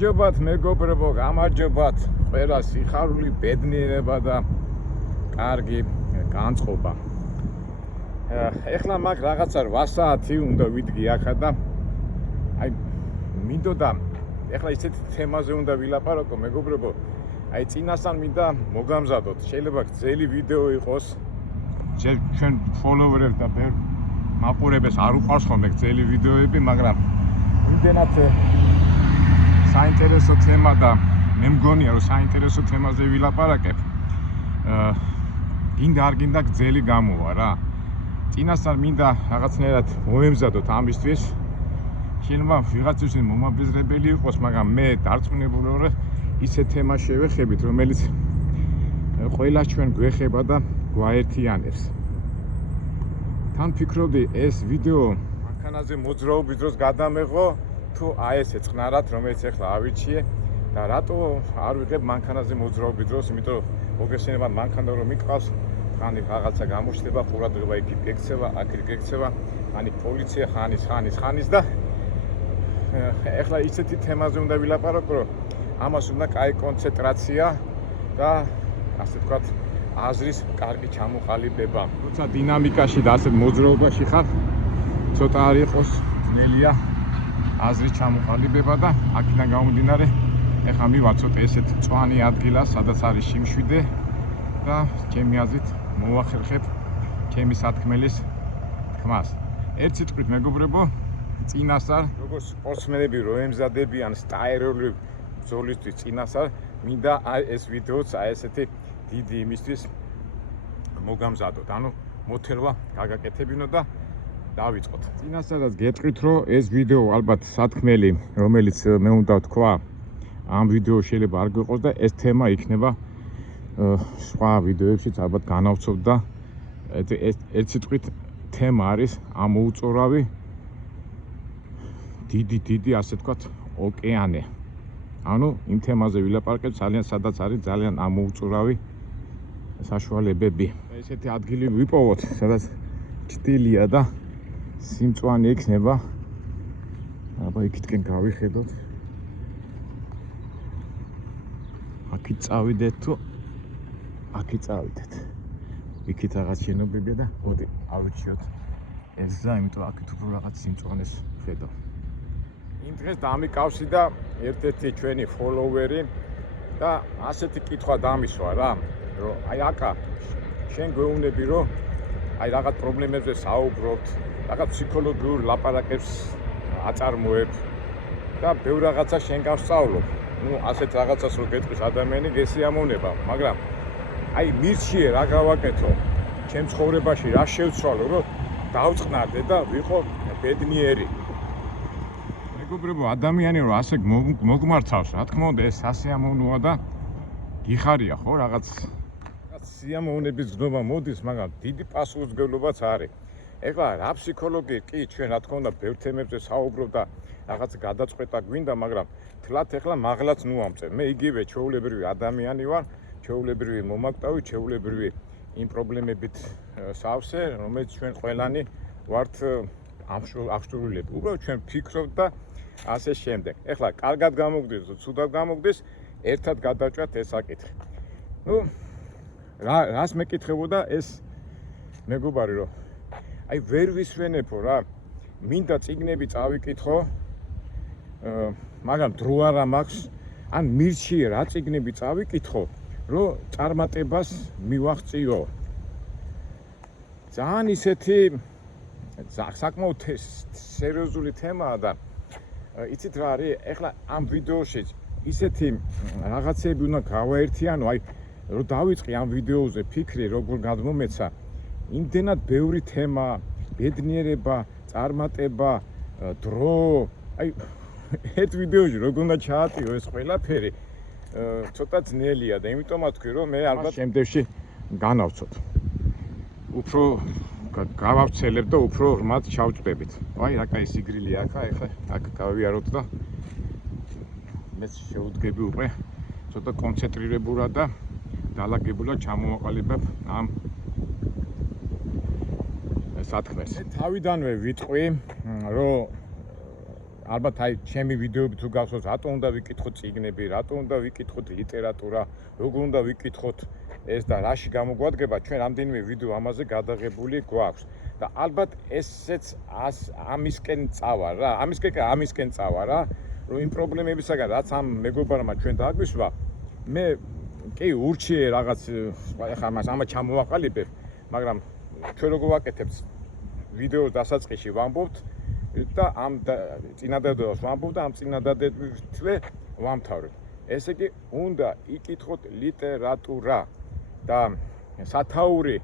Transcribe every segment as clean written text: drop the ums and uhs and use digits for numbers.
გამარჯობათ მეგობრებო, გამარჯობათ ყველა სიხარული ბედნიერება და კარგი განწყობა. ეხლა მაგ რაღაცა 8 საათი უნდა ვიდგი ახლა და აი მინდოდა ეხლა ისეთ თემაზე უნდა ვილაპარაკო მეგობრებო. აი წინასწარ მინდა მოგამზადოთ. შეიძლება გრძელი ვიდეო იყოს. ჩვენ ფოლოვერებს და მაყურებელს არ უყვარს ხოლმე გრძელი ვიდეოები, მაგრამ იმდენად საინტერესო თემა და მე მგონია რომ საინტერესო თემაზე ვილაპარაკებ. გინდა არ გინდა გრძელი გამოვა რა. წინასწარ მინდა რაღაცნაირად მოემზადოთ ამისთვის. შეიძლება ვიღაცის მომაბეზრებელი იყოს, მაგრამ მე დარწმუნებული ვარ ისეთ თემას შევეხებით, რომელიც ყველა ჩვენ გვეხება და გვაერთიანებს. თან ფიქრობდი ეს ვიდეო მანქანაზე მოძრაობის დროს გადამეღო თუ აი ესე წყნარად, რომელიც ახლა ავირჩიე და რატო არ ვიღებ მანქანაზე მოძრაობის დროს, იმიტომ რომ მოგესწრებათ მანქანა რომ მიყავს, ხანი რაღაცა გამოჩნდება, ყურადღება იქ გექცევა, აქ გექცევა, ხანი პოლიცია ხანის და ახლა ისეთი თემაზე უნდა ვილაპარაკო, რომ ამას უნდა კაი კონცენტრაცია და ასე ვთქვათ აზრის კარგი ჩამოყალიბება. როცა დინამიკაში და ასეთ მოძრაობაში ხარ, ცოტა არ იყოს ძნელია აზრის ჩამოყალიბება და აქედან გამომდინარე ეხლა მივაცოთ ესეთ მწვანე ადგილას, სადაც არის შიმშვიდე და ჩემი აზრით მოვახერხებ ჩემი სათქმელის თქმას. ერთ სიტყვით მეგობრებო, წინასწარ როგორც სპორტსმენები რო ემზადებიან სტაიერული ბრძოლისთვის წინასწარ, მინდა აი ეს ვიდეოც აი ესეთი დიდი იმისთვის მოგამზადოთ. ანუ მოთელვა გაგაკეთებინო და დავიწყოთ. წინასწარაც გეტყვით, რომ ეს ვიდეო ალბათ სათქმელი, რომელიც მე უნდა ვთქვა, ამ ვიდეო შეიძლება არ გვიყოს და ეს თემა იქნება სხვა ვიდეოებშიც ალბათ განავცობ და ერთ სიტყვით თემა არის ამოუწორავი დიდი ასე ვთქვათ ოკეანე. ანუ იმ თემაზე ვილაპარაკებ, სადაც არის ძალიან ამოუწორავი საშუალებები. ესეთი ადგილი ვიპოვოთ, სადაც ჭტილია და სიმწვანე იქნება. აბა იქითკენ გავიხედოთ. აქით წავიდეთ თუ აქით წავიდეთ. იქით რაღაც შენობებია და მოდი ავირჩიოთ ეს და იმიტომ აქით უფრო რაღაც სიმწვანეს ვხედავ. იმ დღეს დამიკავსდა ერთ-ერთი ჩვენი ფოლოვერი და ასეთი კითხვა დამისვა რა, რომ აი აკა შენ გვეუბნები რომ აი რაღაც პრობლემებზე საუბრობთ, რაღაც ფსიქოლოგიურ ლაპარაკებს აწარმოებ და ბევრ რაღაცა შენ გავსწავლობ. ნუ ასეთ რაღაცას რო გეტყვის ადამიანი გესიამოვნება, მაგრამ აი მირჩიე რა გავაკეთო ჩემ ცხოვრებაში, რა შევცვალო რომ დავწყნარდე და ვიყო ბედნიერი. მეგობრებო, ადამიანი რო ასე მოგმართავს, რა თქმა უნდა ეს სასიამოვნოა და გიხარია ხო რაღაც სიამოვნების გზნობა მოდის, მაგრამ დიდი პასუხისმგებლობაც არის. ეხლა რა ფსიქოლოგი კი ჩვენ რა თქმა უნდა ბევრ თემებზე საუბრობ და რაღაც გადაწყვეტა გვინდა, მაგრამ თლათ ეხლა მაღლაც ნუამწევ. მე იგივე ჩვეულებრივი ადამიანი ვარ, ჩვეულებრივი მომაკვდავი, ჩვეულებრივი იმ პრობლემებით სავსე, რომელიც ჩვენ ყველანი ვართ აღჭურვილები. უბრალოდ ჩვენ ვფიქრობთ და ასე შემდეგ. ეხლა კარგად გამოგდის, ცუდად გამოგდის, ერთად გადავჭრათ ეს საკითხი. ნუ რას მეკითხებოდა ეს მეგობარი რომ აი ვერ ვისვენებო რა, მინდა წიგნები წავიკითხო, მაგრამ დრო არა მაქვს, ან მირჩიე რა წიგნები წავიკითხო, რომ წარმატებას მივაღწიო. ძალიან ისეთი საკმაოდ სერიოზული თემაა და იცით რა არის, ეხლა ამ ვიდეოში ისეთი რაღაცები უნდა გავაერთიანო, აი რომ დავიწყე ამ ვიდეოზე ფიქრი როგორ გადმომეცა, იმდენად ბევრი თემა, ბედნიერება, წარმატება, დრო, აი ერთ ვიდეოში როგორ უნდა ჩაატიო ეს ყველაფერი, ცოტა ძნელია და იმიტომაც ვთქვი რომ მე ალბათ შემდეგში განავცოთ. უფრო გავავრცელებ და უფრო ღრმად ჩავჭდებით. აი რა კაი სიგრილი აქა, ეხლა აქ გავიაროთ და მეც შევუდგები უკვე ცოტა კონცენტრირებულად და დალაგებულად ჩამოვაყალიბებ ამ სათქმეს. თავიდანვე ვიტყვი, რომ ალბათ აი ჩემი ვიდეოები თუ გახსოვთ, რატო უნდა ვიკითხოთ წიგნები, რატო უნდა ვიკითხოთ ლიტერატურა, როგორ უნდა ვიკითხოთ ეს და რაში გამოგვადგება, ჩვენ რამდენიმე ვიდეო ამაზე გადაღებული გვაქვს. და ალბათ ესეც ამისკენ წავა რა, ამისკენ წავა რა, რომ იმ პრობლემებისაგან რაც ამ მეგობარმა ჩვენ დააგვისვა, მე კი ურჩიე რაღაც ახლა ამას ჩამოვაყალიბებ, მაგრამ ჩვენ როგორ ვაკეთებთ ვიდეოს დასაწყისში ვამბობთ და ამ წინადადებას ვამბობ და ამ წინადადებითვე ვამთავრებ. ესე იგი, უნდა იკითხოთ ლიტერატურა და სათაური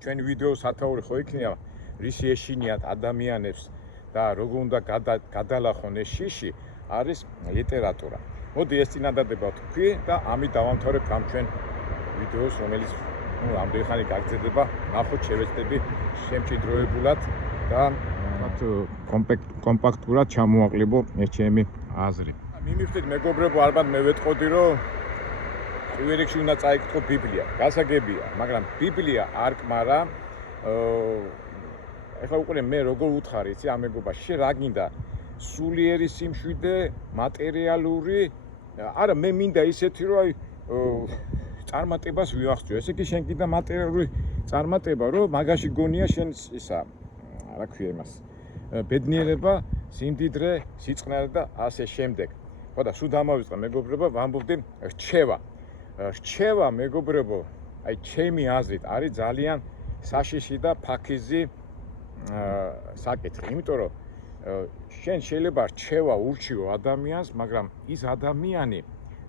ჩვენი ვიდეო სათაური ხო იქნება, რისი ეშინიათ ადამიანებს და როგორ უნდა გადალახონ ეს შიში, არის ლიტერატურა. მოდი ეს წინადადება ვთქვი და ამით დავამთავრებ ამ ჩვენ ვიდეოს, რომელიც ამდენი ხანი გაგრძელდება, ნახოთ შევეცდები შემჭიდროებულად და კომპაქტურად ჩამოაყალიბო ეს ჩემი აზრი. მიმივხვდით მეგობრებო, ალბათ მე ვეტყოდი, რომ პირველ რიგში უნდა წაიკითხო ბიბლია. გასაგებია, მაგრამ ბიბლია არ კმარა. ეხლა უყურე მე როგორ უთხარი, იცი ამ მეგობარს, შე რა გინდა? სულიერი სიმშვიდე, მატერიალური, არა მე მინდა ისეთი, რომ აი წარმატებას ვიაღწიო. ესე იგი შენ კიდე მატერიალური წარმატება, რომ მაგაში გონია შენ ისა, რა ქვია იმას, ბედნიერება, სიმდიდრე, სიწყნარე და ასე შემდეგ. ხო და სულ დამავიწყე მეგობრებო, ვამბობდი რჩევა მეგობრებო, აი ჩემი აზრით არის ძალიან საშიში და ფაქიზი საკითხი, იმიტომ რომ შენ შეიძლება რჩევა ურჩიო ადამიანს, მაგრამ ის ადამიანი,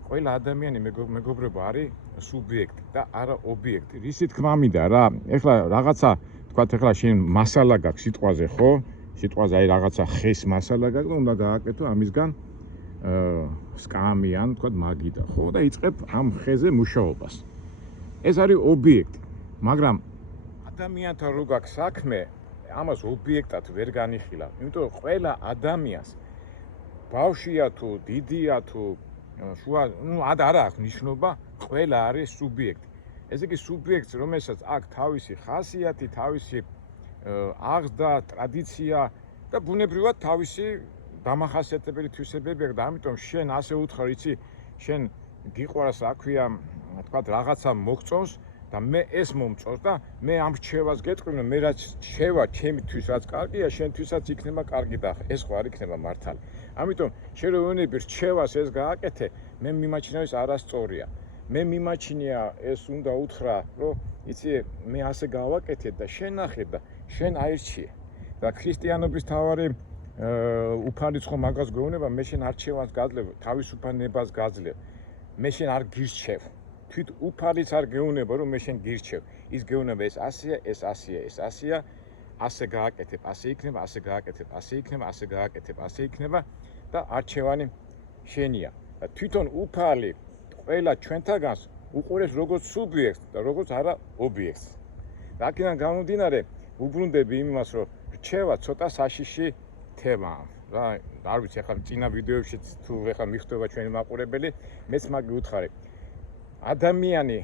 ყველა ადამიანი მეგობრებო არის სუბიექტი და არა ობიექტი. რისი თქმა მინდა რა, ეხლა რაღაცა თქვათ, ეხლა შენ მასალა გაქვს სიტყვაზე, ხო? სიტყვაზე აი რაღაცა ხეს მასალა გაქვს და უნდა გააკეთო ამისგან სკამი ან თქვათ მაგიდა, ხო? და იწყებ ამ ხეზე მუშაობას. ეს არის ობიექტი, მაგრამ ადამიანთან რო გაქვს საქმე, ამას ობიექტად ვერ განიხილავ, იმიტომ რომ ყველა ადამიანს ბავშვია თუ დიდია თუ შუა, არა აქვს ნიშნობა, ყველა არის სუბიექტი. ესე იგი სუბიექტს, რომელსაც აქვს თავისი ხასიათი, თავისი აღზრდა, ტრადიცია და ბუნებრივად თავისი დამახასიათებელი თვისებები აქვს და ამიტომ შენ ასე უთხრა, იცი, შენ გიყვარს რა ქვია, თქვათ რაღაცა მოგწონს და მე ეს მომწონს და მე ამ რჩევას გეტყვი, მე რაც რჩევა ჩემთვის რაც კარგია, შენთვისაც იქნება კარგი და ეს ხო არ იქნება მართალი. ამიტომ შენ რო ვენები რჩევას ეს გააკეთე, მე მიმაჩნია ის არასწორია. მე მიმაჩნია ეს უნდა უთხრა, რომ იცი, მე ასე გავაკეთე და შენ ნახე და შენ აირჩიე. და ქრისტიანობის თავარი უფალიცხო მაგას გვეუბნება, მე შენ არჩევას გაძლევ, თავისუფლებას გაძლევ. მე შენ არ გირჩევ. თვით უფალიც არ გეუბნება, რომ მე შენ გირჩევ. ის გეუბნება ეს ასეა, ეს ასეა, ეს ასეა, ასე გააკეთებ, ასე იქნება, ასე გააკეთებ, ასე იქნება, ასე გააკეთებ, ასე იქნება და არჩევანი შენია. და თვითონ უფალი ყველა ჩვენთაგანს უყურებს როგორც სუბიექტს და როგორც არა ობიექტს. და აქედან გამომდინარე, უბრუნდები იმას, რომ რჩევა ცოტა საშიში თემაა. რა, არ ვიცი, ახლა წინა ვიდეოებში თუ ახლა მიხვდება ჩვენი მაყურებელი, მეც მაგი უთხარი. ადამიანი,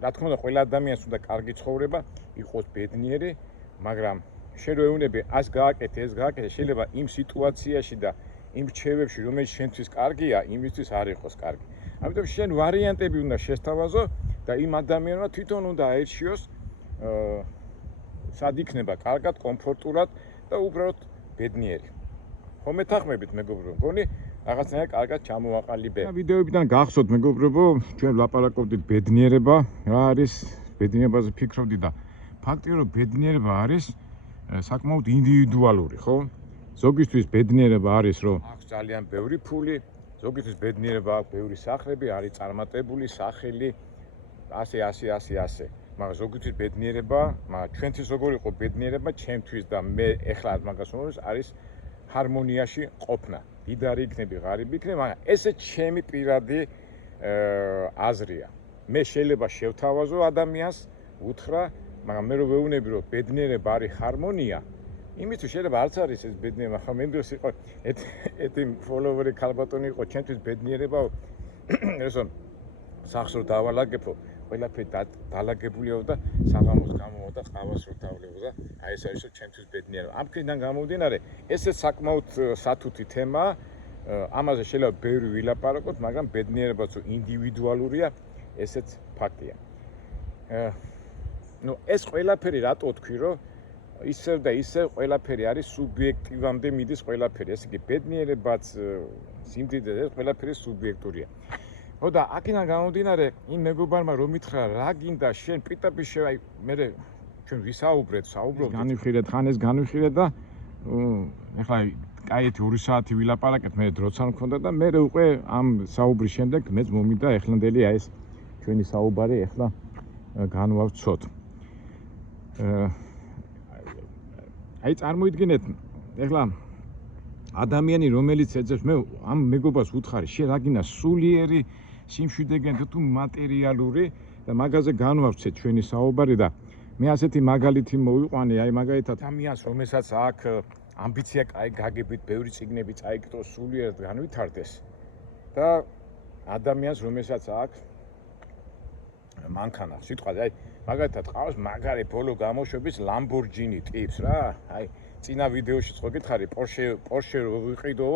რა თქმა უნდა, ყველა ადამიანს უნდა კარგი ცხოვრება, იყოს ბედნიერი, მაგრამ შენ რო ეუბნები, ას გააკეთე, ეს გააკეთე, შეიძლება იმ სიტუაციაში და იმ რჩევებში, რომელიც შენთვის კარგია, იმისთვის არ იყოს კარგი. ამიტომ შენ ვარიანტები უნდა შესთავაზო და იმ ადამიანმა თვითონ უნდა აერჩიოს სად იქნება კარგად, კომფორტულად და უბრალოდ ბედნიერი. ხო მეთანხმებით მეგობრებო, მგონი რაღაცნაირად კარგად ჩამოვაყალიბე. ვიდეოებიდან გახსოვთ მეგობრებო, ჩვენ ვლაპარაკობდით ბედნიერება, რა არის ბედნიერებაზე ფიქრობდი და ფაქტია რომ ბედნიერება არის საკმაოდ ინდივიდუალური, ხო? ზოგისთვის ბედნიერება არის რომ აქვს ძალიან ბევრი ფული, ზოგისთვის ბედნიერება აქვს ბევრი სახლები, არის წარმატებული სახელი, ასე. მაგრამ ზოგისთვის ბედნიერება, მაგრამ ჩვენთვის როგორ იყო ბედნიერება, ჩემთვის და მე ეხლა მაგას ვამბობ, არის ჰარმონიაში ყოფნა. დიდარი იქნები, ღარიბი იქნები, მაგრამ ესე ჩემი პირადი აზრია. მე შეიძლება შევთავაზო ადამიანს, უთხრა, მაგრამ მე რო ვეუბნები, რომ ბედნიერება არის ჰარმონია, იმისთვის შეიძლება არც არის ეს ბედნიერება, ხომ მე დროს იყო ეთი ფოლოვერი ქალბატონი იყო, ჩემთვის ბედნიერება, ესო სახსრო დავალაგებო, ყველაფერი დალაგებულიო და საღამოს გამოვიდა ყავას რო დავლებოდა. აი ეს არის ჩემთვის ბედნიერება. ამ ქრიდან გამომდინარე, ესე საკმაოდ სათუთი თემაა. ამაზე შეიძლება ბევრი ვილაპარაკოთ, მაგრამ ბედნიერებაც ინდივიდუალურია, ესეც ფაქტია. ნუ ეს ყველაფერი რატო თქვი, რომ ისევ და ისევ ყველაფერი არის სუბიექტივამდე მიდის ყველაფერი. ესე იგი ბედნიერებაც, სიმდიდრე ეს ყველაფერი სუბიექტურია. ხო და აქედან გამომდინარე, იმ მეგობარმა რომ მითხრა, რა გინდა შენ პირდაპირ აი მე ჩვენ ვისაუბრეთ, საუბრობთ. განვიხილეთ, ხან ეს განვიხილეთ და ეხლა კაეთი 2 საათი ვილაპარაკეთ, მე დროც არ მქონდა და მე უკვე ამ საუბრის შემდეგ მეც მომიდა ეხლანდელი აი ეს ჩვენი საუბარი ეხლა განვავცოთ. აი წარმოიდგინეთ, ეხლა ადამიანი რომელიც ეძებს მე ამ მეგობას ვუთხარი, შე რა გინდა სულიერი სიმშვიდეგენ თუ მატერიალური და მაგაზე განვავცეთ ჩვენი საუბარი და მე ასეთი მაგალითი მოვიყვანე, აი მაგალითად ადამიანს რომელსაც აქ ამბიცია გაგებით, ბევრი წიგნები წაიკითხოს, სულიერად განვითარდეს და ადამიანს რომელსაც აქ მანქანა, სიტყვაზე, აი მაგალითად ყავს მაგარი ბოლო გამოშვების Lamborghini ტიპს რა, აი წინა ვიდეოში ხო გითხარი, Porsche რო ვიყიდო,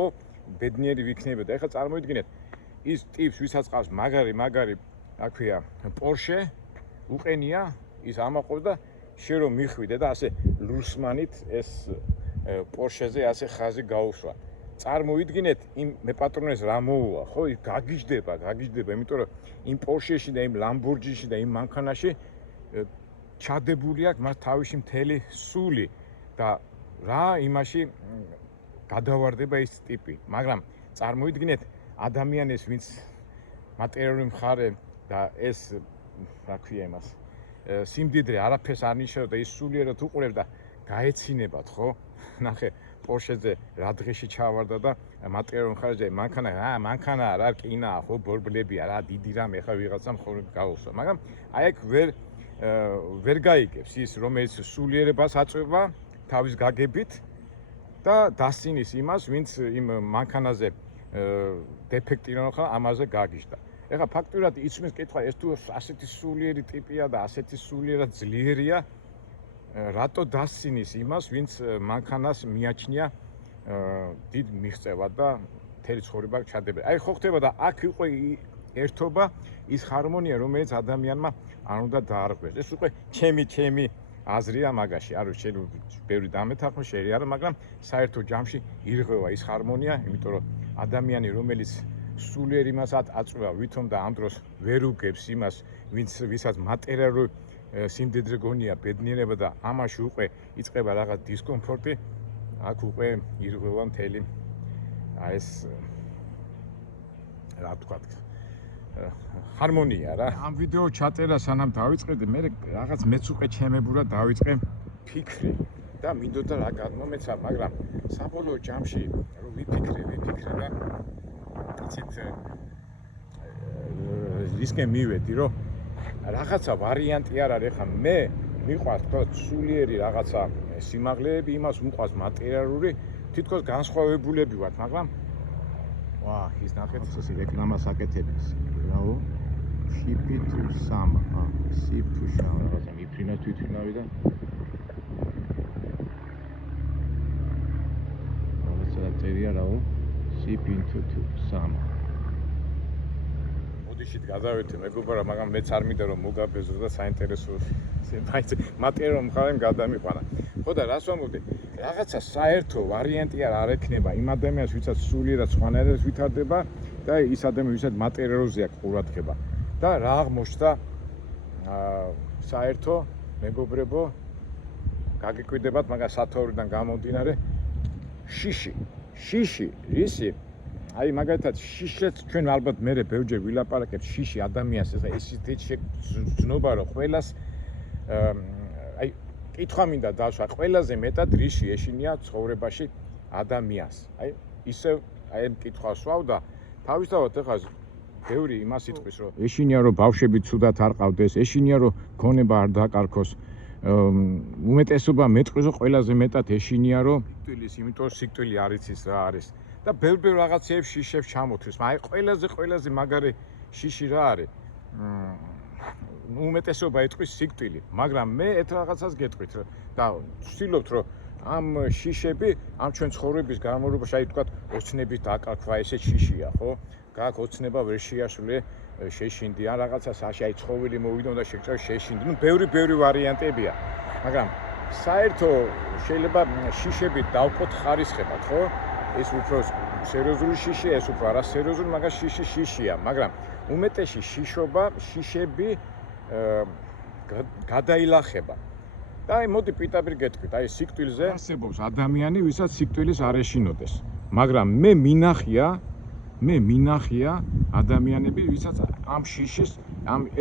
ბედნიერი ვიქნებოდა. ეხლა წარმოიდგინეთ, ის ტიპს ვისაც ყავს მაგარი, რა ქვია, Porsche უყენია, ის ამაყობს და შე რომ მიხვიდე და ასე ლურსმანით ეს Porsche-ზე ასე ხაზი გაუსვა. წარმოიდგინეთ, იმ მე პატრონეს რა მოუვა, ხო, გაგიჟდება, იმიტომ რომ იმ Porsche-ში და იმ Lamborghini-ში და იმ მანქანაში ჩადებული აქვს მას თავისი მთელი სული და რა იმაში გადავარდება ის ტიპი. მაგრამ წარმოიდგინეთ ადამიანის, ვინც მატერიალური მხარე და ეს რა ქვია იმას სიმდიდრე არაფერს არ ნიშნავს და ის სულიერად უყურებს და გაეცინებათ, ხო? ნახე Porsche-ზე რა დღეში ჩავარდა და მატერიალური მხარეზე მანქანა რა რკინაა, ხო, ბორბლებია რა, დიდი რამე, ხა ვიღაცამ ხო გაუსვა. მაგრამ აი აქ ვერ გაიგებს ის, რომელიც სულიერებას აწვება თავის გაგებით და დასცინის იმას, ვინც იმ მანქანაზე დეფექტი რა ხა ამაზე გაგიჟდა. ეხლა ფაქტურად იცვლის კითხვა, ეს თუ ასეთი სულიერი ტიპია და ასეთი სულიერად ძლიერია, რატო დასცინის იმას, ვინც მანქანას მიაჩნია დიდ მიღწევად და მთელი ცხოვრება ჩადებია. აი ხო ხდება და აქ იყო ერთობა, ის ჰარმონია, რომელიც ადამიანმა არ უნდა დაარღვეს. ეს უკვე ჩემი აზრია მაგაში. არ ვიცი, შენ ბევრი დამეთანხმე, შენ არა, მაგრამ საერთო ჯამში ირღვევა ის ჰარმონია, იმიტომ რომ ადამიანი, რომელიც სულიერ იმას აწვევა, ვითომ და ამ დროს ვერ უგებს იმას, ვისაც მატერიალური სიმდიდრე გონია, ბედნიერება და ამაში უკვე იწყება რაღაც დისკომფორტი, აქ უკვე ირღვევა მთელი აი ეს რა ვთქვათ, ჰარმონია რა. ამ ვიდეო ჩაწერა სანამ დავიწყე, მე რაღაც მეც უკვე ჩემებურად დავიწყე ფიქრი და მინდოდა რა გადმომეცა, მაგრამ საბოლოო ჯამში რომ ვიფიქრე და იცით ისკენ მივედი, რომ რაღაცა ვარიანტი არ არის. ხა მე მიყვარს თქო სულიერი რაღაცა სიმაღლეები, იმას უმყვარს მატერიალური, თითქოს განსხვავებულები ვართ, მაგრამ ის ნახეთ ეს რეკლამას აკეთებს. რაო? Ship it to some. Ship to some. რაღაცა მიფრინა თვითმფრინავი და რაღაცა წერია რაო? Ship into some. მოდიშით გადავერთე მეგობარა, მაგრამ მეც არ მინდა რომ მოგაბეზრო და საინტერესო მატერიალურ მხარემ გადამიყვანა. ხო და რას ვამბობდი? რაღაცა საერთო ვარიანტი არ ექნება იმ ადამიანს, ვისაც სულიერად სხვანაირად ვითარდება და ის ადამიანი, ვისაც მატერიალურზე აქვს ყურადღება. და რა აღმოჩნდა საერთო მეგობრებო, გაგიკვირდებათ, მაგრამ სათაურიდან გამომდინარე შიში, ისი აი მაგალითად შიშეც ჩვენ ალბათ მე ბევრჯერ ვილაპარაკებთ შიში ადამიანს, ესეთი შეგრძნობა რომ ყველას აი კითხვა მინდა დავსვა, ყველაზე მეტად რიში ეშინია ცხოვრებაში ადამიანს. აი ისევ აი ამ კითხვას ვსვავ და თავისთავად ეხლა ბევრი იმას იტყვის რომ ეშინია რომ ბავშვები ცუდად არ ყავდეს, ეშინია რომ ქონება არ დაკარგოს. უმეტესობა მეტყვის რომ ყველაზე მეტად ეშინია რომ სიკვდილის, იმიტომ სიკვდილი არ იცის რა არის. და ბევრ რაღაცეებს შიშებს ჩამოთვლის. მაგრამ აი ყველაზე მაგარი შიში რა არის? უმეტესობა იტყვის სიკვდილი, მაგრამ მე ერთ რაღაცას გეტყვით და ვცდილობთ რომ ამ შიშები ამ ჩვენ ცხოვრების განმავლობაში აი თქვა ოცნების დაკარგვა ესე შიშია, ხო? გაქვს ოცნება ვერ შეასრულე შეშინდი ან რაღაცას აი ცხოველი მოვიდა და შეგჭირა შეშინდი. ნუ ბევრი ვარიანტებია. მაგრამ საერთო შეიძლება შიშები დავყოთ ხარისხებად, ხო? ეს უფრო სერიოზული შიშია, ეს უფრო არასერიოზული, მაგრამ შიშია, მაგრამ უმეტესი შიშები გადაილახება. და აი მოდი პიტაპირ გეტყვით, აი სიკვდილზე არსებობს ადამიანი, ვისაც სიკვდილის არ ეშინოდეს. მაგრამ მე მინახია ადამიანები, ვისაც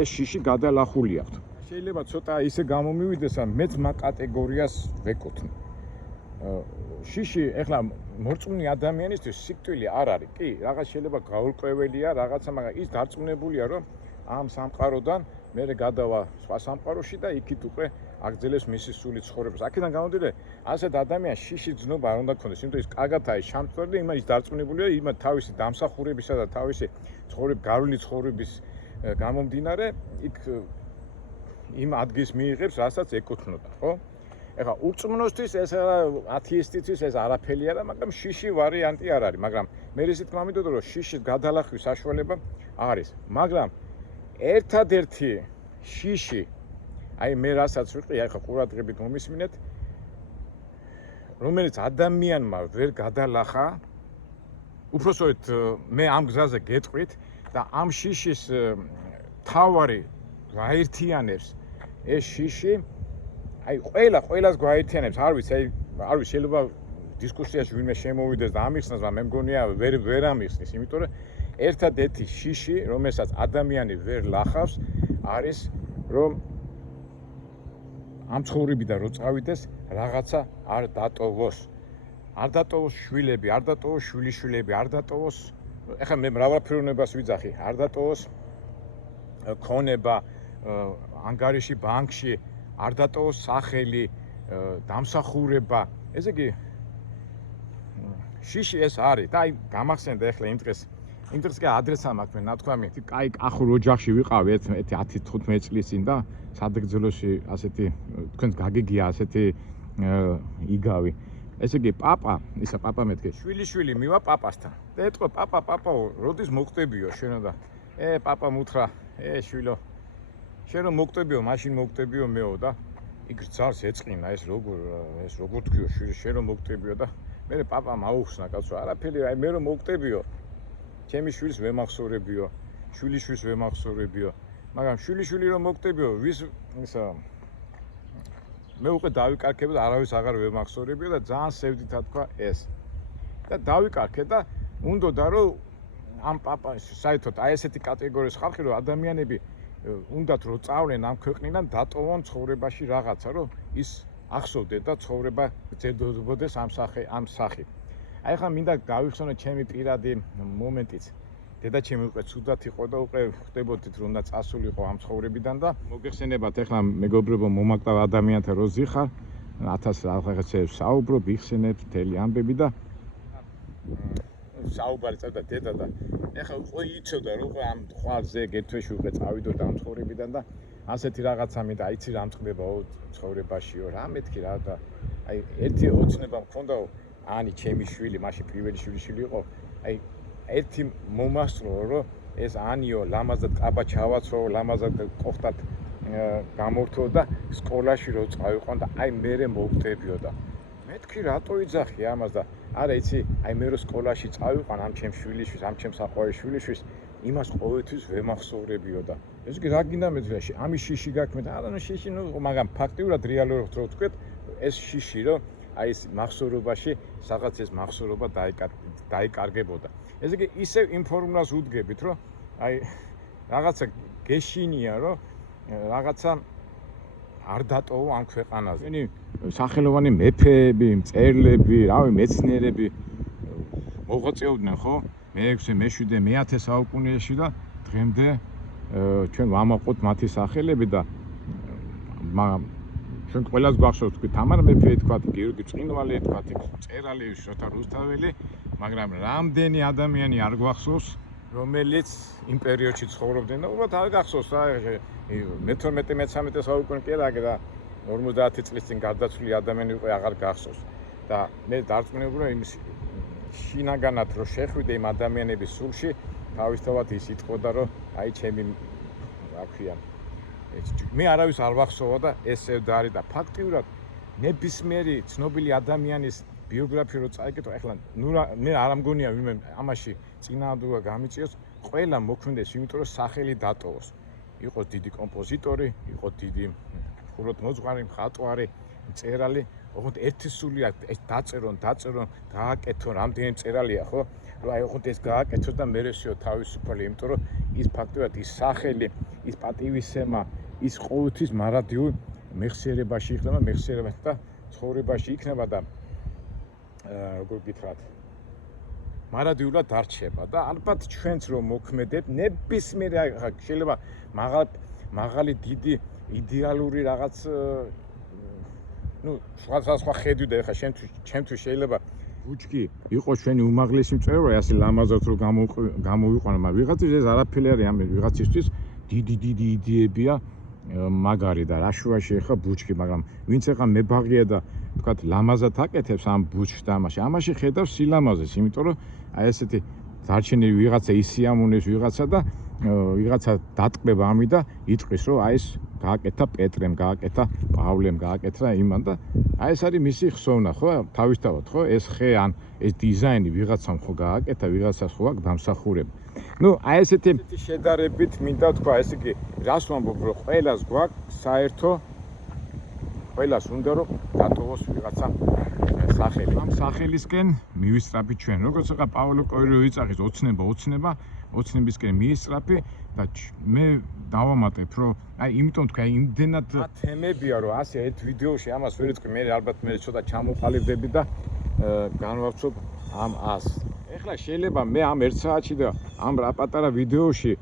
ეს შიში გადალახული აქვთ. შეიძლება ცოტა ისე გამომივიდეს, რომ მეც მაგ კატეგორიას ვეკუთვნი. შიში ეხლა მორწმუნე ადამიანისთვის სიკვდილი არ არის. კი, რაღაც შეიძლება გაურკვეველია, რაღაცა, მაგრამ ის დარწმუნებულია, რომ ამ სამყაროდან მე გადავა სხვა სამყაროში და იქით უკვე აგრძელებს მისი სული ცხოვრებას. აქედან გამომდინარე, ასეთ ადამიანს შიშის ძნობა არ უნდა ქონდეს, იმიტომ ის კარგად არის ჩამწვერდი, ის დარწმუნებულია, თავისი დამსახურებისა და თავისი გავლილი ცხოვრების გამომდინარე, იქ იმ ადგილს მიიღებს, რასაც ეკუთვნოდა, ხო? ეხლა ურწმუნოსთვის ეს ათეისტისთვის ეს არაფერი არა, მაგრამ შიში ვარიანტი არ არის, მაგრამ მე ისეთ გამომიდოდა, რომ შიშის გადალახვის საშუალება არის, მაგრამ ერთადერთი შიში აი მე რასაც ვიყრი, ახლა ყურადღებით მომისმინეთ, რომელიც ადამიანმა ვერ გადალახა, უпроსტოდ მე ამ გზაზე გეტყვით და ამ შიშის თავარი გაერთიანებს ეს შიში, აი ყველას გაერთიანებს, არ ვიცი შეიძლება დისკუსიაში ვინმე შემოვიდეს და ამიხსნას, მაგრამ მე მგონია ვერ ამიხსნის, იმიტომ რომ ერთადერთი შიში, რომელსაც ადამიანი ვერ ლახავს, არის რომ ამ ცხოვრებიდან რო წავიდეს, რაღაცა არ დატოვოს. არ დატოვოს შვილები, არ დატოვოს შვილიშვილები, არ დატოვოს, ეხლა მე მრავალფეროვნებას ვიძახი, არ დატოვოს ქონება ანგარიში, ბანკში, არ დატოვოს სახელი, დამსახურება. ესე იგი შიში ეს არის და აი გამახსენდა ეხლა იმ დღეს კი ადრესა მაქვს მე ნათქვამი, აი ახურ ოჯახში ვიყავი 10-15 წლის წინ და სადაგძელოში ასეთი თქვენს გაგიგია ასეთი იგავი. ესე იგი პაპა მეთქე შვილი მივა პაპასთან და ეთქვა პაპაო როდის მოკვდებიო შენო და პაპა მუთხრა შვილო შენ რომ მოკვდებიო მაშინ მოკვდებიო მეო და იქ ძარს ეწყინა ეს როგორ თქვიო შვილი შენ რომ მოკვდებიო და მე პაპამ აუხსნა კაცო არაფერი აი მე რომ მოკვდებიო ჩემი შვილს ვემახსოვრებიო შვილიშვილს ვემახსოვრებიო მაგრამ შვილიშვილი რომ მოკვდებიო ვის ისა მე უკვე დავიკარგებ და არავის აღარ ვემახსოვრებიო და ძალიან სევდით თქვა ეს და დავიკარგე და უნდოდა რომ ამ პაპას საერთოდ აი ესეთი კატეგორიის ხალხი რომ ადამიანები უნდათ რომ წავლენ ამ ქვეყნიდან დატოვონ ცხოვრებაში რაღაცა რომ ის ახსოვდეს და ცხოვრება გრძელდებოდეს ამ სახით. აი ხა მინდა გავიხსენო ჩემი პირადი მომენტიც. დედაჩემი უკვე ცუდად იყო და უკვე ხდებოდით რომ უნდა წასულიყო ამ ცხოვრებიდან და მოგეხსენებათ ეხლა მეგობრებო მომაკვდავ ადამიანთა როზი ხარ 1000 რაღაცებს საუბრობ, იხსენებ მთელი ამბები და საუბარი წავდა დედა და ეხლა უკვე იცოდა რომ ამ ხვალზე გეთვეში უკვე წავიდოდა ამ ცხოვრებიდან და ასეთი რაღაცა მინდა აიცი რა მწყდება ცხოვრებაშიო რა მეთქი რა და აი ერთი ოცნება მქონდაო ანი ჩემი შვილი მაშინ პირველი შვილი იყო აი ერთი მომასწრო რომ ეს ანიო ლამაზად ყაბა ჩავაცო ლამაზად ყოფტად გამორთო და სკოლაში რო წავიყვან და აი მე მოვკვდებიო და მეთქი რატო იძახი ამას და არა იცი აი მე რო სკოლაში წავიყვან ამ ჩემ შვილიშვილს ამ ჩემ საყვარელ შვილიშვილს იმას ყოველთვის ვემახსოვრებიო და ეს კი რა გინდა მეძრაში ამის შიში გაქვს მე და არა შიში ნუ მაგრამ ფაქტიურად რეალურად რო ვთქვით ეს შიში რომ აი ეს მახსოვრობაში რაღაც ეს მახსოვრობა დაიკარგებოდა. ესე იგი ისევ იმ ფორმულას უდგებით რომ აი რაღაცა გეშინია რომ რაღაცა არ დატოვო ამ ქვეყანაზე. ენი სახელოვანი მეფეები, მწერლები, რავი მეცნიერები მოღვაწეობდნენ ხო? მე-6, მე-7, მე-10 საუკუნეში და დღემდე ჩვენ ვამაყობთ მათი სახელები და ჩვენ ყველას გვახსოვს თქვი თამარ მეფე თქვა, გიორგი წყინვალე თქვა, მწერალი შოთა რუსთაველი, მაგრამ რამდენი ადამიანი არ გვახსოვს, რომელიც იმ პერიოდში ცხოვრობდნენ და უბრალოდ არ გახსოვს რა მე-12-მე-13 საუკუნე კი არა და 50 წლის წინ გარდაცვლილი ადამიანი უკვე აღარ გახსოვს და მე დარწმუნებული ვარ იმის შინაგანად რომ შეხვიდე იმ ადამიანების სულში თავისთავად ის იტყოდა რომ აი ჩემი რა ქვია მე არავის არ ვახსოვა და ესევ და არის და ფაქტიურად ნებისმიერი ცნობილი ადამიანის ბიოგრაფია რო წაიკითხო ეხლა მე არ მგონია ვინმე ამაში წინააღმდეგობა გამიწიოს ყველა მოქმედეს იმიტომ რომ სახელი დატოვოს იყოს დიდი კომპოზიტორი იყოს დიდი ხუროთმოძღვარი მხატვარი მწერალი ოღონდ ერთი სული ეს დაწერონ გააკეთონ რამდენი წერალია ხო რომ აი ოღონდ ეს გააკეთოს და მერესიო თავისუფალი იმიტომ რომ ის ფაქტობრივად ის სახელი ის პატივისცემა ის ყოველთვის მარადიულ მეხსიერებაში იქნება მეხსიერებაში და ცხოვრებაში იქნება და როგორ გითხრათ მარადიულად დარჩება და ალბათ ჩვენც რომ მოქმედებ ნებისმიერ შეიძლება მაღალი დიდი იდეალური რაღაც სხვა ხედვი და ეხლა ჩემთვის შეიძლება ბუჩკი იყოს ჩვენი უმაღლესი მწერალი ასე ლამაზად რომ გამოვიყვანა მაგრამ ვიღაცის ეს არაფერი არის ამ ვიღაცისთვის დიდი იდეებია მაგარი და რაშუაში ეხა ბუჩკი მაგრამ ვინც ეხა მებაღია და თქვათ ლამაზად აკეთებს ამ ბუჩქს და ამაში ხედავს სილამაზეს იმიტომ რომ აი ესეთი დარჩენილი ვიღაცა ისიამუნეს ვიღაცა და ვიღაცა დატკბება ამი და იტყვის რომ აი ეს გააკეთა პეტრემ გააკეთა პავლემ გააკეთა იმან და აი ეს არის მისი ხსოვნა ხო თავისთავად ხო ეს ხე ან ეს დიზაინი ვიღაცამ ხო გააკეთა ვიღაცას ხო აქვს დამსახურება ნუ აი ესეთი შედარებით მინდა თქვა ესე იგი რას ვამბობ რომ ყველას გვაქვს საერთო ყველას უნდა რომ დატოვოს ვიღაცა სახელი ამ სახელისკენ მივისწრაფით ჩვენ როგორც ახლა პაოლო კოელიო იწახის ოცნებისკენ მიისწრაფი და მე დავამატებ რომ აი იმიტომ თქვა იმდენად თემებია რომ ასე ერთ ვიდეოში ამას ვერ იტყვი მე ალბათ მე ცოტა ჩამოყალიბდები და განვავცობ ამ ეხლა შეიძლება მე ამ 1 საათში და ამ რა პატარა ვიდეოში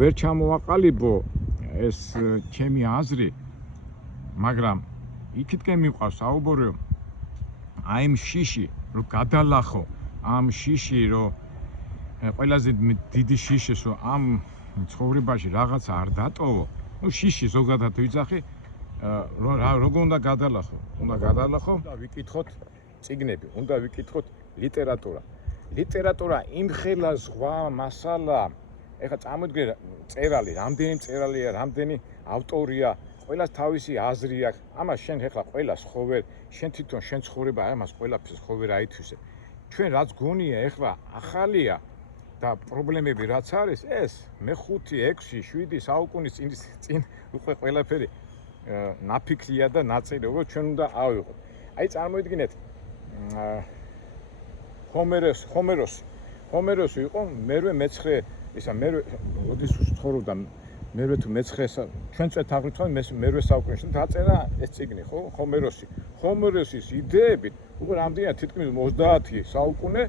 ვერ ჩამოვაყალიბო ეს ჩემი აზრი მაგრამ იქითკენ მიყვავს საუბრო აი ამ შიში რომ გადალახო ამ შიში რომ ყველაზე დიდი შიშის რომ ამ ცხოვრებაში რაღაცა არ დატოვო ნუ შიში ზოგადად ვიძახი როგორ უნდა გადალახო და ვიკითხოთ წიგნები უნდა ვიკითხოთ ლიტერატურა იმხელა ზღვა მასალა ეხლა წამოდგე წერალი რამდენი წერალია რამდენი ავტორია ყველას თავისი აზრი აქვს ამას შენ ეხლა ყველას ხოვერ შენ თვითონ შენ ცხოვრება ამას ყველაფერს ხოვერ აითვისე ჩვენ რაც გონია ეხლა ახალია და პრობლემები რაც არის ეს მე-5, 6, 7 საუკუნის წინ უკვე ყველაფერი ნაფიქრია და ნაწილი როგორ ჩვენ უნდა ავიღოთ აი წარმოიდგინეთ ჰომეროსი იყო მერვე მეცხრე ისა მერვე როდის ცხოვრობდა მერვე თუ მეცხრე ჩვენ წვეთ აღრიცხავთ მერვე საუკუნეში დაწერა ეს წიგნი ხო ჰომეროსის იდეებით უკვე რამდენია თითქმის 30 საუკუნე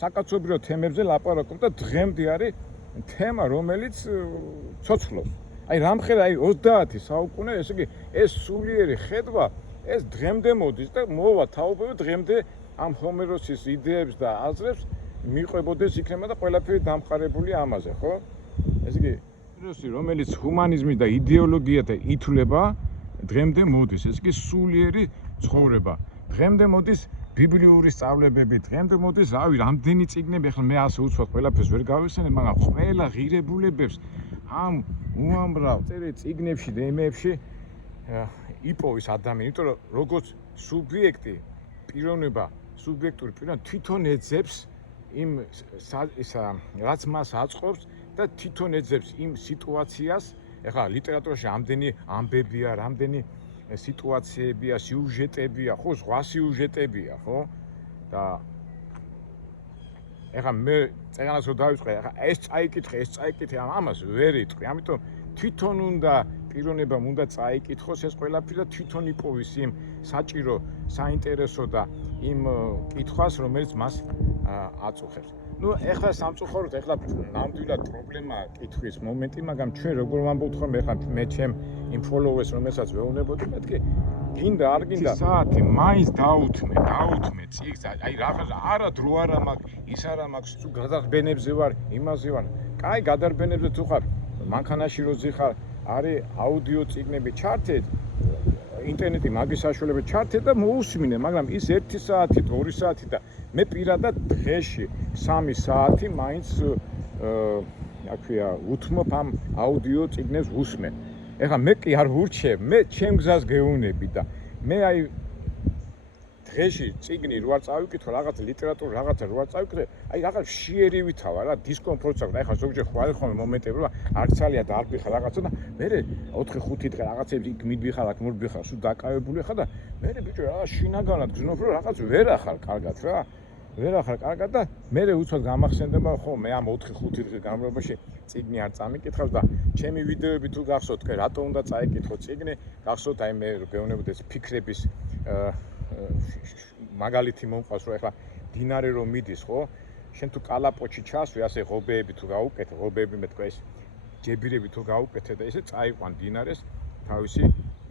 საკაცობრიო თემებზე ლაპარაკობს და დღემდე არის თემა რომელიც ცოცხლობს აი რამხელა აი 30 საუკუნე ესე იგი ეს სულიერი ხედვა ეს დღემდე მოდის და მოვა თაობები დღემდე ამ ჰომეროსის იდეებს და აზრებს მიყვებოდეს იქნება და ყველაფერი დამყარებული ამაზე ხო ესე იგი ჰომეროსი რომელიც ჰუმანიზმი და იდეოლოგიათა ითვლება დღემდე მოდის ესე იგი სულიერი ცხოვრება დღემდე მოდის ბიბლიური სწავლებები დღემდე მოდის რავი რამდენი წიგნები ახლა მე ასე უცბად ყველაფერს ვერ გავიხსენებ მაგრამ ყველა ღირებულებებს ამ უამრავ წიგნებში და იმებში იპოვის ადამიანი იმიტომ რომ როგორც სუბიექტი პიროვნება სუბიექტური პიროვნება თვითონ ეძებს იმ რაც მას აწყობს და თვითონ ეძებს იმ სიტუაციას ეხლა ლიტერატურაში რამდენი ამბებია რამდენი სიტუაციებია სიუჟეტებია ხო სხვა სიუჟეტებია ხო და ეხლა მე წეგანას რო დავიწყე ეხლა ეს წაიკითხე ამას ვერ იტყვი ამიტომ თვითონ უნდა პიროვნებამ უნდა წაიკითხოს ეს ყველაფერი და თვითონ იპოვის იმ საჭირო საინტერესო და იმ კითხვას რომელიც მას აწუხებს ну ეხლა სამწუხაროდ ეხლა ნამდვილად პრობლემაა კითხვის მომენტი მაგრამ ჩვენ როგორ ვამბობთ ხოლმე ეხლა მე ჩემ იმ ფოლოვერს რომელსაც ვეუბნებოდი მეთქი გინდა არ გინდა საათი მაინც დაუთმე წიგს აი რაღაც არა დრო არა მაქვს ის არა მაქვს თუ გადარბენებზე ვარ იმაზე ვარ კაი გადარბენებზე თუ ხარ მანქანაში რო ზიხარ არის აუდიო წიგნები ჩართეთ ინტერნეტი მაგის საშუალებით ჩართეთ და მოусმინე მაგრამ ის 1 საათი 2 საათი და მე პირადად დღეში 3 საათი მაინც აქვია უთმობ ამ აუდიო წიგნებს უსმე ეხლა მე კი არ ვურჩევ მე ჩემ გზას გეუნები და მე აი დღეში წიგნი რო არ წავიკითხო რაღაც ლიტერატურა რაღაცა რო არ წავიკითხე აი რაღაც შეერივით ვარ რა დისკომფორტს აქვს ეხლა ზოგჯერ ხვალ მომენტები რომ არ ცალია და არ ვიხარ რაღაცა და მე 4-5 დღე რაღაცები იქ მიდვიხარ აქ მოვდიხარ სულ დაკავებული ხარ და მე ბიჭო რა შინაგანად გზნობ რომ რაღაც ვერ ახარ კარგად რა ვერ ახარ კარგად და მე უცბად გამახსენდება ხო მე ამ 4-5 დღის განმავლობაში წიგნი არ წამიკითხავს და ჩემი ვიდეოები თუ გახსოვთ თქვენ რატო უნდა წაიკითხო წიგნი გახსოვთ აი მე გეუბნებოდი ეს ფიქრების მაგალითი მომყავს რომ ეხლა დინარე რომ მიდის ხო შენ თუ კალაპოჩი ჩასვი ასე ღობეები თუ გაუკეთე ღობეები მე თქვა ეს ჯებირები თუ გაუკეთე და ესე წაიყვან დინარეს თავისი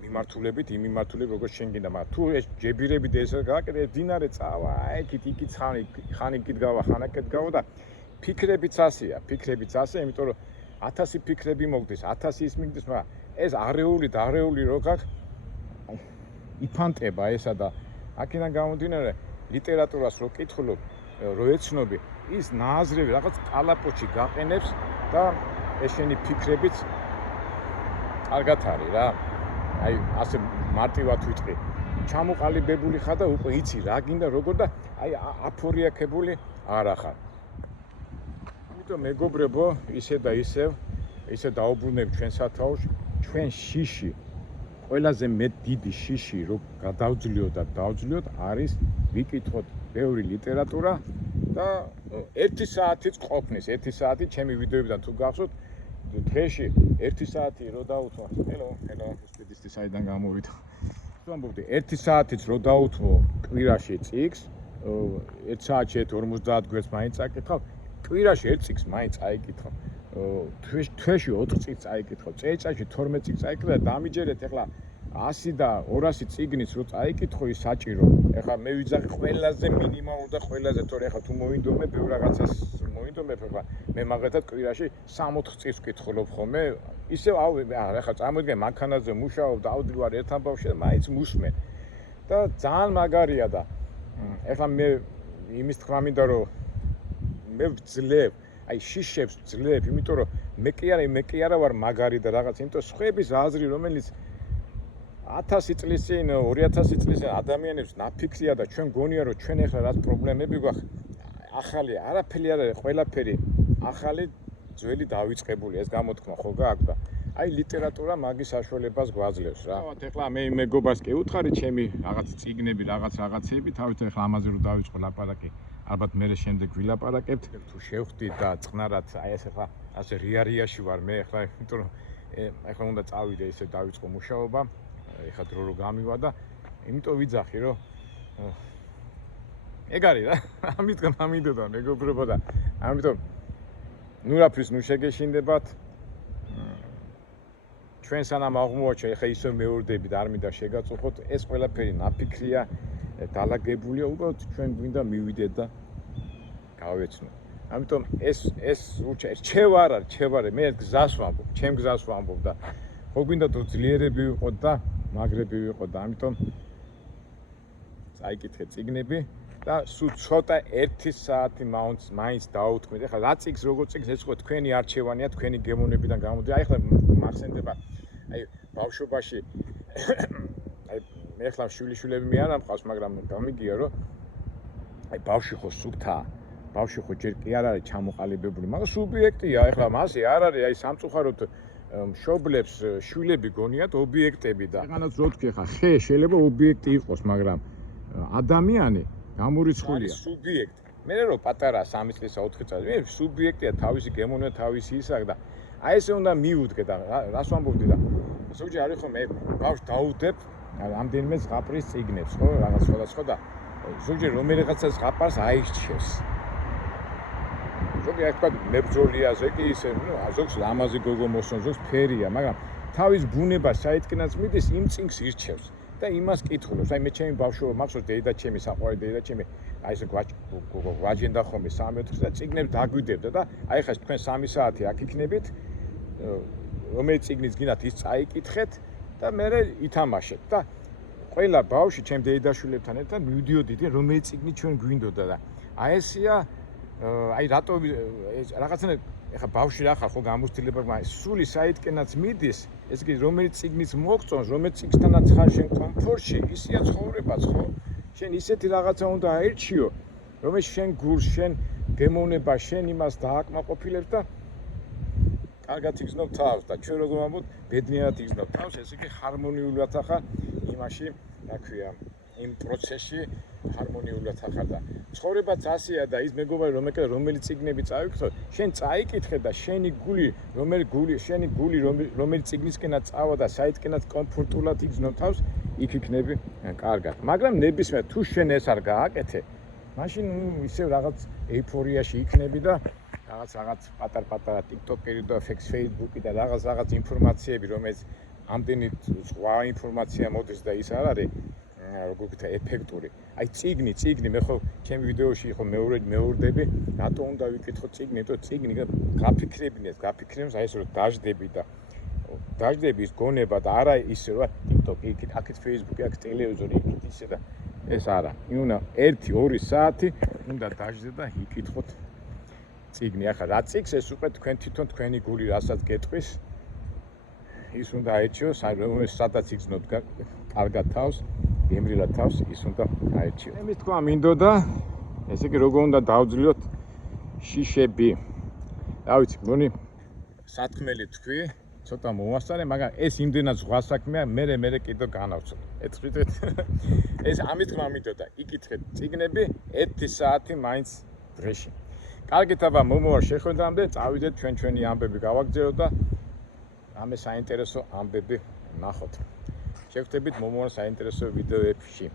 მიმართულებით იმ მიმართულებით როგორც შენ გინდა მაგრამ თუ ეს ჯებირები და ესე გააკეთე დინარე წავა აიქით იქით ხანი იქით გავა ხანაკეთ გავა და ფიქრებიც ასეა იმიტომ რომ 1000 ფიქრები მოგდის 1000 ის მიგდის მაგრამ ეს არეული რო გაქვს იფანტება ესა და აქედან გამომდინარე ლიტერატურას რო კითხულობ რო ეცნობი ის ნააზრევი რაღაც კალაპოჩი გაყენებს და ეს შენი ფიქრებიც კარგად არის რა აი ასე მარტივად ვიტყვი ჩამოყალიბებული ხარ და უკვე იცი რა გინდა როგორ და აი აფორიაქებული არ ახარ ამიტომ მეგობრებო ისე და ისე დაუბრუნებ ჩვენ სათაურს ჩვენ შიში ყველაზე მეტ დიდი შიში რო გადავძლიოთ და დავძლიოთ არის ვიკითხოთ ბევრი ლიტერატურა და 1 საათიც ყოფნის 1 საათი ჩემი ვიდეოებიდან თუ გახსოვთ დღეში 1 საათი რო დაუთმო ჰელო სპედისტი საიდან გამოვიდა ვამბობდი 1 საათიც რო დაუთმო კვირაში წიგს 1 საათში 50 გვერდს მაინც წაკითხავ კვირაში 1 წიგს მაინც წაიკითხავ თვეში 4 წიგს წაიკითხავ წელიწადში 12 წიგს წაიკითხავ და დამიჯერეთ ეხლა 100 და 200 წიგნის რო წაიკითხო ის საჭირო ეხლა მე ვიძახი ყველაზე მინიმალურ და ყველაზე თორე ეხლა თუ მოინდომე ბევრ რაღაცას მოინდომებ ეხლა მე მაგათად კვირაში 3-4 წიგს ვკითხულობ ხოლმე ისევ ეხლა წარმოიდგინე მანქანაზე მუშაობ და ავდივარ ერთ ამბავში და მაინც მუსმენ და ძალიან მაგარია და ეხლა მე იმის თქმა მინდა რომ მე ვძლებ აი შიშებს ვძლებ იმიტომ რომ მე კი არა ვარ მაგარი და რაღაც იმიტომ სხვების აზრი რომელიც 1000 წლის წინ 2000 წლის წინ ადამიანებს ნაფიქრია და ჩვენ გონია რომ ჩვენ ეხლა რაც პრობლემები გვაქვს ახალი არაფერი არ არის ყველაფერი ახალი ძველი დავიწყებული ეს გამოთქმა ხო გააქვს და აი ლიტერატურა მაგის საშუალებას გვაძლევს რა. ეხლა მე მეგობარს კი უთხარი ჩემი რაღაც წიგნები რაღაცეები თავით ეხლა ამაზე რომ დავიწყო ლაპარაკი ალბათ მე შემდეგ ვილაპარაკებთ თუ შევხვდი და წყნარად აი ეს ეხლა ასე რიარიაში ვარ მე ეხლა იმიტომ რომ ეხლა უნდა წავიდე ესე დავიწყო მუშაობა ეხლა დრო რო გამივა და იმიტომ ვიძახი რომ ეგ არის რა ამით გამიდოდა მეგობრებო და ამიტომ ნუ რაფრის ნუ შეგეშინდებათ ჩვენ სანამ აღმოაჩა ეხლა ისე მეორდები და არ მინდა შეგაწუხოთ ეს ყველაფერი ნაფიქრია დალაგებულია უბრალოდ ჩვენ გვინდა მივიდეთ და გავეცნოთ ამიტომ ეს რჩევარი მე გზას ვამბობ ჩემ გზას ვამბობ და ხო გვინდა თუ ძლიერები ვიყოთ და მაგრები ვიყოთ და ამიტომ წაიკითხე წიგნები და სულ ცოტა 1 საათი მაინც დაუთმეთ ეხლა რა წიგს როგორ წიგს ეს ხო თქვენი არჩევანია თქვენი გემოვნებიდან გამოდი აი ეხლა მახსენდება აი ბავშვობაში აი მე ეხლა შვილიშვილები მე არ ამყავს მაგრამ გამიგია რომ აი ბავშვი ხო სუფთაა ბავშვი ხო ჯერ კი არ არის ჩამოყალიბებული მაგრამ სუბიექტია ეხლა მასე არ არის აი სამწუხაროდ მშობლებს შვილები გონიათ ობიექტები და რაღაცა რო თქვი ხა ხე შეიძლება ობიექტი იყოს მაგრამ ადამიანი გამორიცხულია სუბიექტი მე რომ პატარა 3 წლისა 4 წელი მე სუბიექტია თავისი გემოვნება თავისი ისაკ და აი ესე უნდა მიუდგე და რას ვამბობდი და ზოგჯერ არის ხო მე ბავშვს დაუდებ ამდენიმე ზღაპრის წიგნებს ხო რაღაც სხვადასხვა და ზოგჯერ რომელიღაცა ზღაპარს აირჩევს ზოგი ახლა მებრძოლია ზეგი ისე ნუ ზოგს ლამაზი გოგო მოსონ ზოგს ფერია მაგრამ თავის ბუნება საითკენაც მიდის იმ წიგნს ირჩევს და იმას კითხულობს. აი მე ჩემი ბავშვობა მახსოვს დედა ჩემი საყვარელი დედა ჩემი აი ეს გვაჯენდა ხოლმე 3-4 და წიგნებს დაგვიდებდა და აი ხა თქვენ 3 საათი აქ იქნებით რომელიც წიგნიც გინდათ ის წაიკითხეთ და მე ითამაშეთ და ყველა ბავშვი ჩემ დედაშვილებთან ერთად მივდიოდით რომელიც წიგნი ჩვენ გვინდოდა და აი ესია აი რატო რაღაცნაირად ეხა ბავშვი რა ხარ ხო გამოცდილება მაგრამ სული საითკენაც მიდის ეს კი რომელიც წიგნიც მოგწონს რომელიც წიგნთანაც ხარ შენ კომფორტში ისია ცხოვრებაც ხო შენ ისეთი რაღაცა უნდა აერჩიო რომელიც შენ გულს შენ გემოვნება შენ იმას დააკმაყოფილებს და კარგად იგრძნობ თავს და ჩვენ როგორ ვამბობთ ბედნიერად იგრძნობ თავს ესე იგი ჰარმონიულად ახარ იმაში რა ქვია იმ პროცესში ჰარმონიულად ახარ და ცხოვრებაც ასეა და ის მეგობარი რომელიც წიგნები წავიკითხო შენ წაიკითხე და შენი გული შენი გული რომელიც წიგნისკენაც წავა და საითკენაც კომფორტულად იგრძნობ თავს იქ იქნები კარგად მაგრამ ნებისმიერ თუ შენ ეს არ გააკეთე მაშინ ისევ რაღაც ეიფორიაში იქნები და რაღაც პატარ-პატარა TikTok-ერი და Facebook-ი და რაღაც ინფორმაციები რომელიც ამდენი სხვა ინფორმაცია მოდის და ის არ არის როგორ ვთქვა ეფექტური აი წიგნი მე ხო ჩემი ვიდეოში ხო მეორდები რატო უნდა ვიკითხო წიგნი თუ წიგნი გაფიქრებს აი ეს რომ დაждები ის გონება და არა ისე რომ TikTok-ი აქეთ Facebook-ი აქ ტელევიზორი იქით ისე და ეს არა უნდა 1-2 საათი უნდა დაждდე და იკითხოთ წიგნი ახლა რა წიგს ეს უკვე თქვენ თვითონ თქვენი გული რასაც გეტყვის ის უნდა აერჩიო სადაც იგრძნობთ კარგად თავს გემრიელად თავს ის უნდა აერჩიო მე თქვა მინდოდა ესე იგი როგორ უნდა დავძლიოთ შიშები რა ვიცი მგონი სათქმელი თქვი ცოტა მოვასწარე მაგრამ ეს იმდენად ზღვა საქმეა მე კიდევ განავწოთ ეთქვით ეს ამით თქვა მინდოდა იკითხეთ წიგნები 1 საათი მაინც დღეში კარგით აბა მომავალ შეხვედრამდე წავიდეთ ჩვენი ამბები გავაგზავნოთ და ამე საინტერესო ამბები ნახოთ. შევხვდებით მომავალ საინტერესო ვიდეოებში.